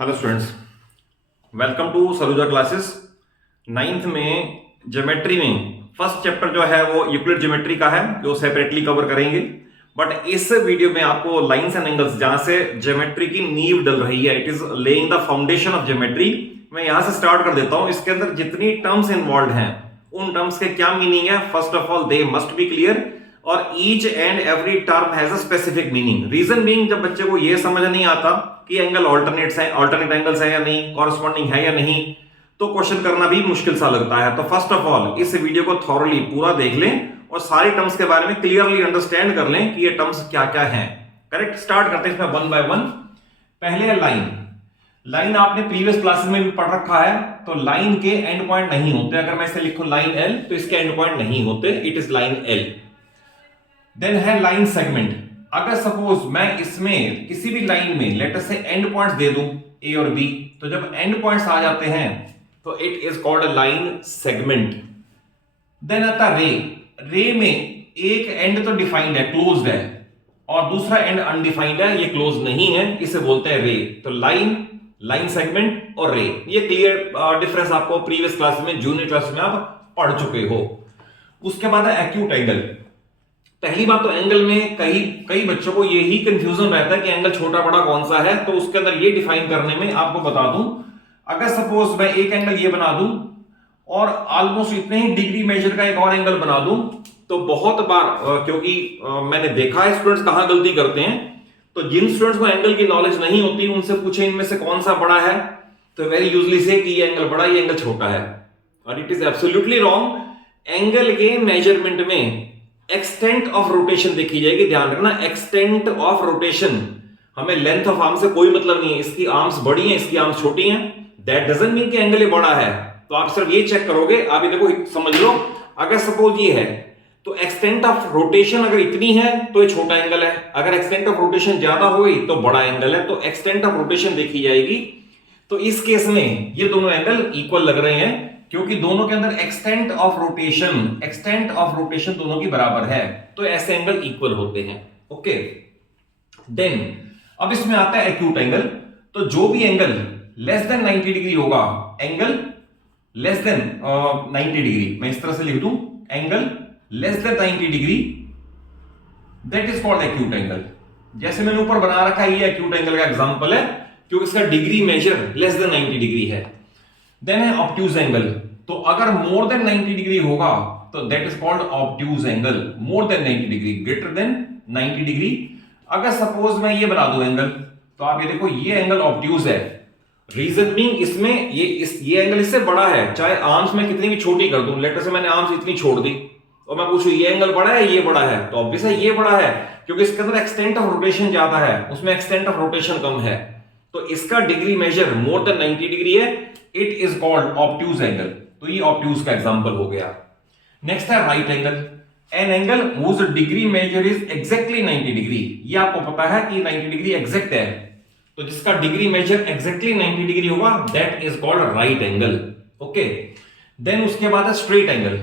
Hello students, welcome to Saluja classes. Ninth में geometry में first chapter जो है वो यूक्लिड ज्योमेट्री का है, जो सेपरेटली कवर करेंगे। बट इस वीडियो में आपको लाइंस एंड एंगल्स, जहां से ज्योमेट्री की नींव डल रही है, it is laying the foundation of geometry, मैं यहां से स्टार्ट कर देता हूं। इसके अंदर जितनी टर्म्स इन्वॉल्व हैं उन टर्म्स के क्या मीनिंग है, first of all they must be clear, और each and every term has a specific meaning. Reason being, जब बच्चे को यह समझ नहीं आता कि एंगल ऑल्टरनेट एंगल्स है या नहीं, कॉरस्पॉन्डिंग है या नहीं, तो क्वेश्चन करना भी मुश्किल सा लगता है। तो फर्स्ट ऑफ ऑल इस वीडियो को थॉरली पूरा देख लें और सारी टर्म्स के बारे में क्लियरली अंडरस्टैंड कर लें कि ये टर्म्स क्या क्या हैं। करेक्ट, स्टार्ट करते हैं इसमें वन बाय वन। पहले है लाइन। लाइन आपने प्रीवियस क्लासेस में भी पढ़ रखा है। तो लाइन के एंड पॉइंट नहीं होते। अगर मैं इसे लिखूं लाइन एल, तो इसके एंड पॉइंट नहीं होते, it is line L. Then है लाइन सेगमेंट। अगर सपोज मैं इसमें किसी भी लाइन में लेट अस से एंड पॉइंट्स दे दूं ए और बी, तो जब एंड पॉइंट्स आ जाते हैं तो it is called a line segment. Then आता रे। रे में एक एंड तो डिफाइंड है, क्लोज्ड है, और दूसरा एंड अनडिफाइंड है, ये क्लोज नहीं है, इसे बोलते हैं रे। तो लाइन, लाइन सेगमेंट और रे, ये क्लियर डिफरेंस आपको प्रीवियस क्लास में, जूनियर क्लास में आप पढ़ चुके हो। उसके बाद है एक्यूट एंगल। पहली बात तो एंगल में कई बच्चों को यही कंफ्यूजन रहता है कि एंगल छोटा बड़ा कौन सा है। तो उसके अंदर ये डिफाइन करने में आपको बता दूं, अगर सपोज मैं एक एंगल ये बना दूं और ऑलमोस्ट इतने ही डिग्री मेजर का एक और एंगल बना दूं, तो बहुत बार क्योंकि मैंने देखा है स्टूडेंट्स कहां गलती करते हैं, तो जिन स्टूडेंट्स को एंगल की नॉलेज नहीं होती उनसे पूछे इनमें से कौन सा बड़ा है, तो वेरी यूजली से कि ये एंगल बड़ा, ये एंगल छोटा है, और it is absolutely wrong. Angle के मेजरमेंट में एक्सटेंट ऑफ रोटेशन देखी जाएगी। ध्यान रखना, एक्सटेंट ऑफ रोटेशन, हमें लेंथ ऑफ आर्म से कोई मतलब नहीं है, इसकी आर्म्स बड़ी हैं, इसकी आर्म्स छोटी हैं, दैट डजंट मीन कि एंगल ये बड़ा है। तो आप सिर्फ ये चेक करोगे, आप ये देखो समझ लो, अगर सपोज ये है तो एक्सटेंट ऑफ रोटेशन अगर इतनी है तो ये छोटा एंगल है, अगर एक्सटेंट ऑफ रोटेशन ज्यादा होगी तो बड़ा एंगल है। तो एक्सटेंट ऑफ रोटेशन देखी जाएगी। तो इस केस में ये दोनों एंगल इक्वल लग रहे हैं क्योंकि दोनों के अंदर एक्सटेंट ऑफ रोटेशन दोनों की बराबर है, तो ऐसे एंगल इक्वल होते हैं। ओके, देन अब इसमें आता है एक्यूट एंगल। तो जो भी एंगल लेस देन 90 डिग्री होगा, एंगल लेस देन 90 डिग्री, मैं इस तरह से लिख दूं, angle less than 90 degree, that is called acute angle. जैसे मैंने ऊपर बना रखा है, ये एक्यूट एंगल का एग्जांपल है क्योंकि इसका degree measure less than 90 degree है। देन है ऑब्ट्यूज एंगल। तो अगर मोर देन 90 डिग्री होगा तो that is called obtuse angle, more than 90 degree, greater than 90 degree. अगर सपोज मैं ये बना दूं एंगल, तो आप ये देखो ये एंगल ऑब्ट्यूज है। रीजन बीइंग, इसमें ये एंगल इससे बड़ा है, चाहे आर्म्स में कितनी भी छोटी कर दूं, लेटर से मैंने आर्म्स इतनी छोड़ दी और मैं पूछूं ये एंगल बड़ा है ये बड़ा है, तो ऑब्वियस है ये बड़ा है क्योंकि इसके अंदर एक्सटेंट ऑफ रोटेशन ज्यादा है, उसमें एक्सटेंट ऑफ रोटेशन कम है। तो इसका degree measure more than 90 degree है, it is called obtuse angle. तो ये ऑब्ट्यूज का एग्जांपल हो गया। नेक्स्ट है right angle. An angle whose degree measure is exactly 90 degree. ये आपको पता है कि 90 डिग्री एग्जैक्ट है, तो जिसका डिग्री मेजर एग्जैक्टली 90 डिग्री होगा that is called right angle. Okay, then उसके बाद है स्ट्रेट एंगल।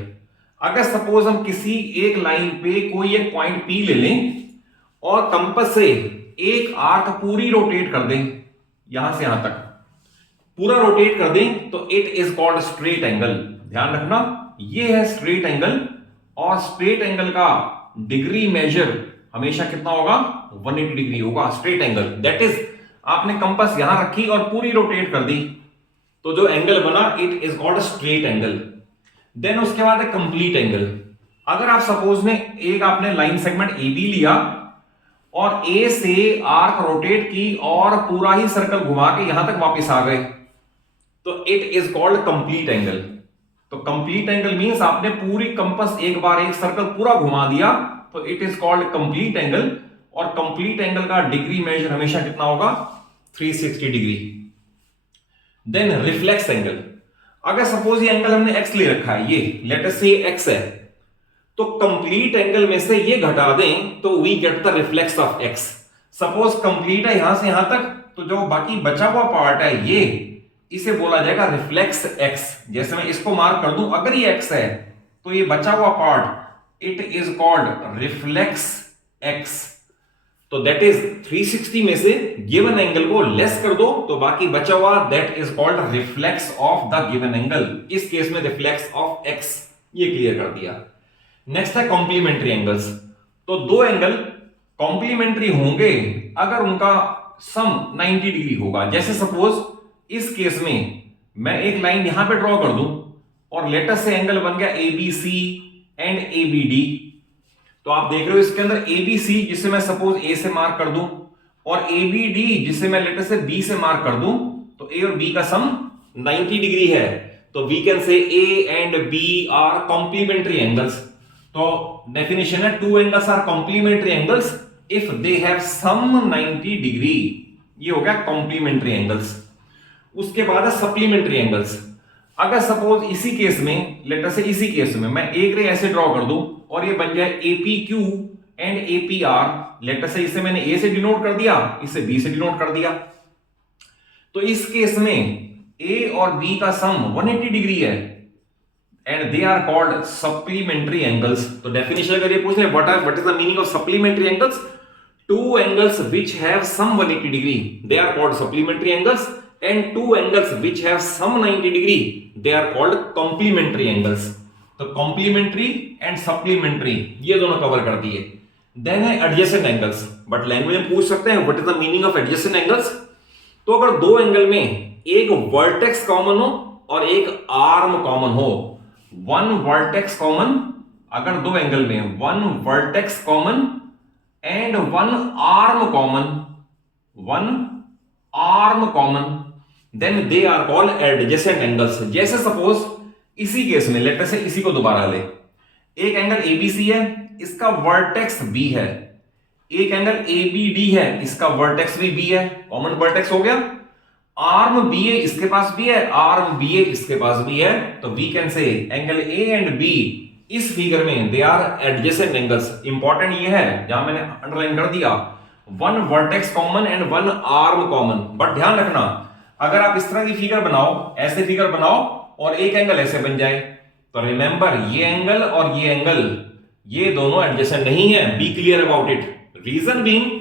अगर सपोज हम किसी एक लाइन पे कोई एक पॉइंट P ले लें और कंपास से एक आर्क पूरी रोटेट कर दें, यहां से यहां तक पूरा रोटेट कर दें, तो it is called straight angle. ध्यान रखना, ये है स्ट्रेट एंगल, और स्ट्रेट एंगल का डिग्री मेजर हमेशा कितना होगा, 180 डिग्री होगा स्ट्रेट एंगल। दैट इज, आपने कंपास यहां रखी और पूरी रोटेट कर दी, तो जो एंगल बना it is called straight angle. Then उसके बाद है कंप्लीट एंगल। अगर आप सपोज में एक आपने लाइन सेगमेंट ए बी लिया और ए से आर्क रोटेट की और पूरा ही सर्कल घुमा के यहां तक वापस आ गए, तो it is called complete angle. तो कंप्लीट एंगल मींस आपने पूरी कंपास एक बार एक सर्कल पूरा घुमा दिया, तो it is called complete angle. और कंप्लीट एंगल का डिग्री मेजर हमेशा कितना होगा, 360 डिग्री। Then reflex angle. अगर सपोज ये एंगल हमने एक्स ले रखा है, ये लेट अस से एक्स है, तो कंप्लीट एंगल में से ये घटा दें तो we get the reflex of x. Suppose complete है यहां से यहां तक, तो जो बाकी बचा हुआ पार्ट है ये, इसे बोला जाएगा रिफ्लेक्स एक्स। जैसे मैं इसको मार्क कर दूं, अगर ये एक्स है तो ये बचा हुआ part it is called reflex x. तो दैट इज 360 में से गिवन एंगल को लेस कर दो तो बाकी बचा हुआ that is called reflex of the given angle. इस केस में रिफ्लेक्स ऑफ एक्स, ये क्लियर कर दिया। नेक्स्ट है कॉम्प्लीमेंट्री एंगल्स। तो दो एंगल कॉम्प्लीमेंट्री होंगे अगर उनका सम 90 डिग्री होगा। जैसे सपोज इस केस में मैं एक लाइन यहां पे ड्रॉ कर दूं और लेटेस्ट से एंगल बन गया ABC एंड ABD। तो आप देख रहे हो इसके अंदर ABC जिसे मैं सपोज A से मार्क कर दूं और ABD जिसे मैं लेटेस्ट से B से मार्क कर दूं, तो A और B का सम 90 डिग्री है। तो we can say A and B are complementary angles. तो डेफिनेशन है two angles are complementary angles if they have sum 90 degree. ये हो गया कॉम्प्लीमेंट्री एंगल्स। उसके बाद है सप्लीमेंट्री एंगल्स। अगर सपोज इसी केस में लेटर से इसी केस में मैं एक रे ऐसे ड्रॉ कर दूं और ये बन जाए APQ एंड APR। लेटर से इसे मैंने A से डिनोट कर दिया, इसे B से डिनोट कर दिया। तो इस केस में A और B का सम 180 डिग्री है and they are called supplementary angles. तो डेफिनेशन अगर ये पूछ ले what is the meaning of supplementary angles, two angles which have sum 180 degree they are called supplementary angles and two angles which have some 90 degree they are called complementary angles। तो complementary and supplementary ये दोनों cover कर दिए। Then है adjacent angles, but language में पूछ सकते हैं what is the meaning of adjacent angles। तो अगर दो एंगल में एक वर्टेक्स कॉमन हो और एक आर्म कॉमन हो, वन वर्टेक्स कॉमन, अगर दो एंगल में one vertex common and one arm common then they are called adjacent angles। जैसे सपोज इसी केस में लेटर से इसी को दोबारा ले, एक एंगल ABC है, इसका वर्टेक्स B है, एक एंगल ABD है, इसका वर्टेक्स भी B है, कॉमन वर्टेक्स हो गया। आर्म BA इसके पास भी है, आर्म BA इसके पास भी है। तो we can say angle A and B इस फिगर में they are adjacent angles. Important ये है जहां मैंने अंडरलाइन कर दिया one vertex common and one arm common. But ध्यान रखना अगर आप इस तरह की फिगर बनाओ, ऐसे फिगर बनाओ और एक एंगल ऐसे बन जाए, तो रिमेंबर ये एंगल और ये एंगल ये दोनों एडजेसेंट नहीं है। Be clear about it. Reason being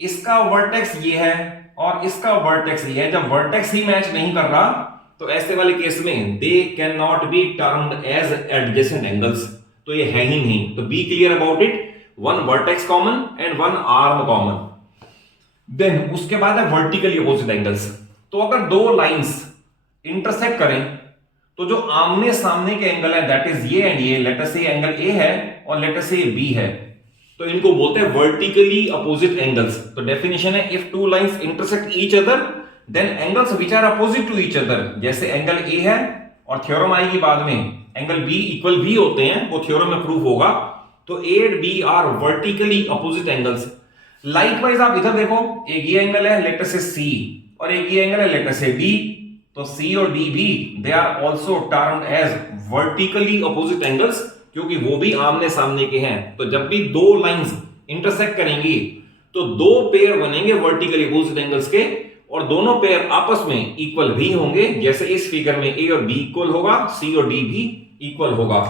इसका वर्टेक्स ये है और इसका वर्टेक्स ये है। जब वर्टेक्स ही मैच नहीं कर रहा तो ऐसे वाले केस में they can not be termed as adjacent angles. तो ये है ही नहीं। तो be clear about it, one vertex common and one arm common. Then उसके बाद है वर्टिकली अपोजिट एंगल्स। तो अगर दो लाइंस इंटरसेक्ट करें तो जो आमने सामने के एंगल है दैट इज ये एंड ये, लेटर से एंगल ए है और लेटर से बी है, तो इनको बोलते हैं वर्टिकली अपोजिट एंगल्स। तो डेफिनेशन है if two lines intersect each other then angles which are opposite to each other. जैसे एंगल ए है और थ्योरम आएगी बाद में एंगल बी इक्वल बी होते हैं, वो थ्योरम में प्रूफ होगा। तो A and B are vertically opposite angles. Likewise आप इधर देखो, एक ये एंगल है लेटर से सी और एक ये एंगल है लेटर से डी। तो सी और डी भी they are also termed as vertically opposite angles क्योंकि वो भी आमने सामने के हैं। तो जब भी दो लाइंस इंटरसेक्ट करेंगी तो दो पेयर बनेंगे वर्टिकली अपोजिट एंगल्स के और दोनों पेयर आपस में इक्वल भी होंगे। जैसे इस फिगर में ए और बी इक्वल होगा, सी और डी भी इक्वल होगा।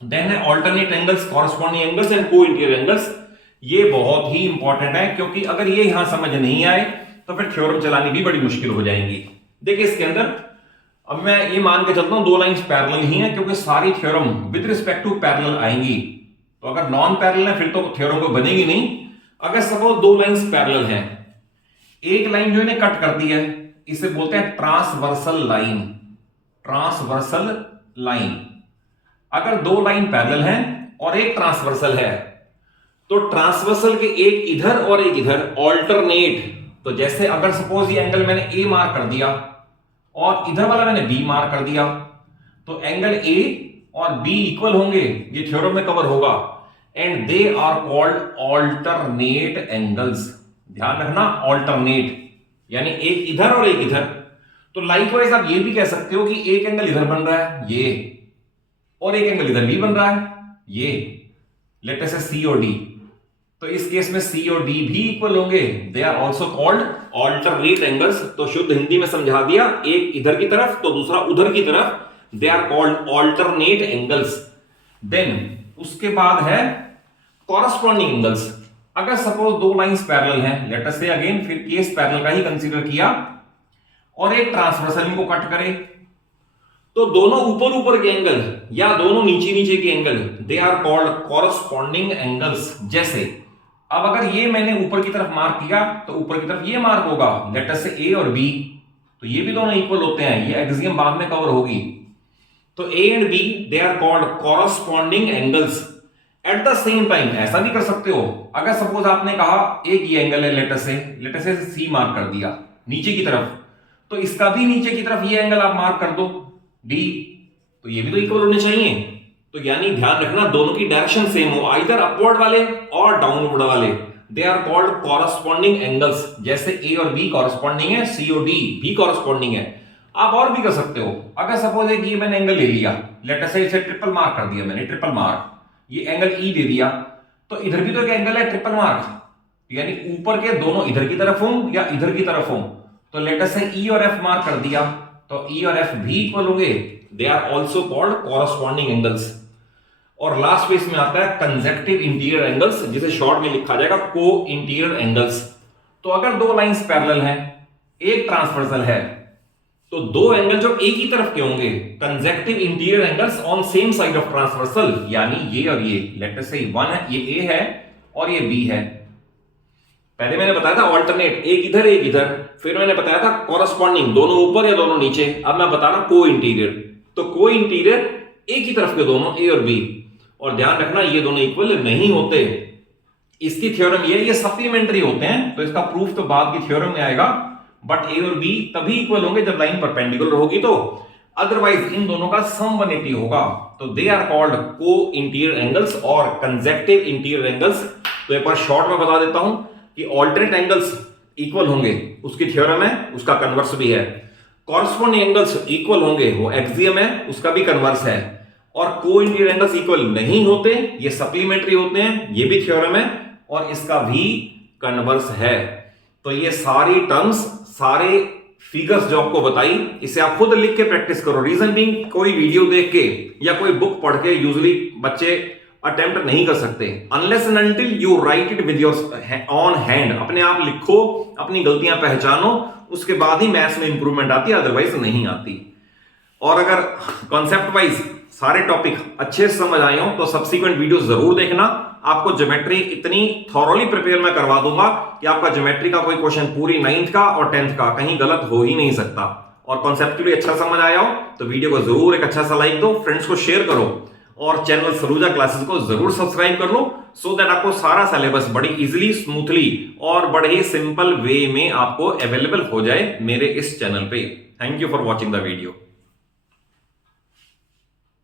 देन है alternate angles, corresponding angles and को इंटीरियर एंगल्स। ये बहुत ही इंपॉर्टेंट है क्योंकि अगर ये यहां समझ नहीं आए तो फिर थ्योरम चलानी भी बड़ी मुश्किल हो जाएंगी। देखिए इसके अंदर अब मैं ये मान के चलता हूं दो लाइंस पैरेलल ही हैं क्योंकि सारी theorem with respect to parallel आएंगी। तो अगर नॉन पैरेलल है फिर तो थ्योरम को बनेगी नहीं। अगर सपोज दो लाइंस पैरेलल हैं, एक लाइन जो इन्हें कट करती है इसे बोलते हैं ट्रांसवर्सल लाइन। ट्रांसवर्सल लाइन, अगर दो लाइन पैरेलल हैं और एक ट्रांसवर्सल है तो ट्रांसवर्सल के एक इधर और एक इधर ऑल्टरनेट। तो जैसे अगर सपोज ये एंगल मैंने ए मार्क कर दिया और इधर वाला मैंने बी मार्क कर दिया तो एंगल ए और बी इक्वल होंगे, ये थ्योरम में कवर होगा and they are called alternate angles. ध्यान रखना ऑल्टरनेट यानी एक इधर और एक इधर। तो लाइकवाइज आप ये भी कह सकते हो कि एक एंगल इधर बन रहा है ये और एक एंगल इधर भी बन रहा है ये, लेट अस से सी और डी। तो इस केस में सी और डी भी इक्वल होंगे, they are also called alternate angles. तो शुद्ध हिंदी में समझा दिया, एक इधर की तरफ तो दूसरा उधर की तरफ, they are called alternate angles. Then उसके बाद है कॉरस्पॉन्डिंग एंगल्स। अगर सपोज दो लाइंस पैरेलल हैं, लेट अस से अगेन फिर केस पैरेलल का ही कंसीडर किया और एक ट्रांसवर्सल इनको कट करे, तो दोनों ऊपर ऊपर के एंगल या दोनों नीचे नीचे के angle they are called corresponding angles. जैसे अब अगर ये मैंने ऊपर की तरफ मार्क किया तो ऊपर की तरफ ये मार्क होगा, लेट अस से ए और बी, तो ये भी दोनों इक्वल होते हैं, ये एक्सियम बाद में कवर होगी। तो A and B they are called corresponding angles at the same time. ऐसा भी कर सकते हो, अगर सपोज आपने कहा एक ये एंगल है, लेट अस से सी मार्क कर दिया नीचे की तरफ, तो इसका भी नीचे की तरफ ये एंगल आप मार्क कर दो डी, तो ये भी तो इक्वल होने चाहिए। तो यानी ध्यान रखना दोनों की डायरेक्शन सेम हो, आइदर अपवर्ड वाले और डाउनवर्ड वाले, they are called corresponding angles. जैसे ए और बी कॉरस्पॉन्डिंग है, सी और डी भी कॉरस्पॉन्डिंग है। आप और भी कर सकते हो, अगर सपोज एक ये मैंने एंगल ले लिया, लेट अस से इसे ट्रिपल मार्क कर दिया मैंने, ट्रिपल मार्क, ये एंगल ई दे दिया, तो इधर भी तो एक एंगल है ट्रिपल मार्क, यानी ऊपर के दोनों इधर की तरफ हों या इधर की तरफ हों, तो लेट अस से ई और एफ मार्क कर दिया, तो ई और एफ भी इक्वल होंगे, they are also called corresponding angles. और लास्ट में इसमें आता है कंसेक्टिव इंटीरियर एंगल्स, जिसे शॉर्ट में लिखा जाएगा को इंटीरियर एंगल्स। तो अगर दो लाइंस पैरेलल हैं, एक ट्रांसवर्सल है, तो दो एंगल जो एक ही तरफ के होंगे, consecutive interior angles on same side of transversal, यानी ये और ये, लेट अस से वन है, ये ए है और ये बी है। पहले मैंने बताया था ऑल्टरनेट, एक इधर एक इधर, फिर मैंने बताया था कॉरस्पॉन्डिंग, दोनों ऊपर या दोनों नीचे, अब मैं बता रहा हूं को इंटीरियर। तो को इंटीरियर एक ही तरफ के दोनों ए और बी, और ध्यान रखना ये दोनों इक्वल नहीं होते। इसकी थ्योरम ये सप्लीमेंट्री होते हैं, तो इसका प्रूफ तो बाद की थ्योरम में आएगा, बट ए और बी तभी इक्वल होंगे जब लाइन परपेंडिकुलर होगी, तो अदरवाइज इन दोनों का सम 180 होगा। तो दे आर कॉल्ड को इंटीरियर एंगल्स और कंसेक्टिव इंटीरियर एंगल्स। तो एक बार शॉर्ट में बता देता हूं कि ऑल्टरनेट एंगल्स इक्वल होंगे, उसकी थ्योरम है, उसका कन्वर्स भी है। कॉरस्पॉन्डिंग एंगल्स इक्वल होंगे, वो एक्सियम है, उसका भी कन्वर्स है। और को इंटीरियर एंगल्स इक्वल नहीं होते, ये सप्लीमेंट्री होते हैं, ये भी थ्योरम है और इसका भी कन्वर्स है। तो ये सारी टर्म्स, सारे फिगर्स जो आपको बताई, इसे आप खुद लिख के प्रैक्टिस करो। रीजन बीइंग, कोई वीडियो देख के या कोई बुक पढ़ के यूजुअली बच्चे अटेम्प्ट नहीं कर सकते, unless and until you right it with your on hand. अपने आप लिखो, अपनी गलतियां पहचानो, उसके बाद ही मैथ्स में इंप्रूवमेंट आती है, अदरवाइज नहीं आती। और अगर कॉन्सेप्ट वाइज सारे टॉपिक अच्छे से समझ आए हो तो सब्सीक्वेंट वीडियो जरूर देखना। आपको ज्योमेट्री इतनी थॉरोली प्रिपेयर मैं करवा दूंगा कि आपका ज्योमेट्री का कोई क्वेश्चन पूरी 9th का और 10th का कहीं गलत हो ही नहीं सकता। और कॉन्सेप्चुअली अच्छा समझ आया हो तो वीडियो को जरूर एक अच्छा सा लाइक दो, फ्रेंड्स को शेयर करो और चैनल सलूजा क्लासेस को जरूर सब्सक्राइब कर लो, सो दैट आपको सारा सिलेबस बड़ी इजीली, स्मूथली और बड़े ही सिंपल वे में आपको अवेलेबल हो जाए मेरे इस चैनल पे। Thank you for watching the video.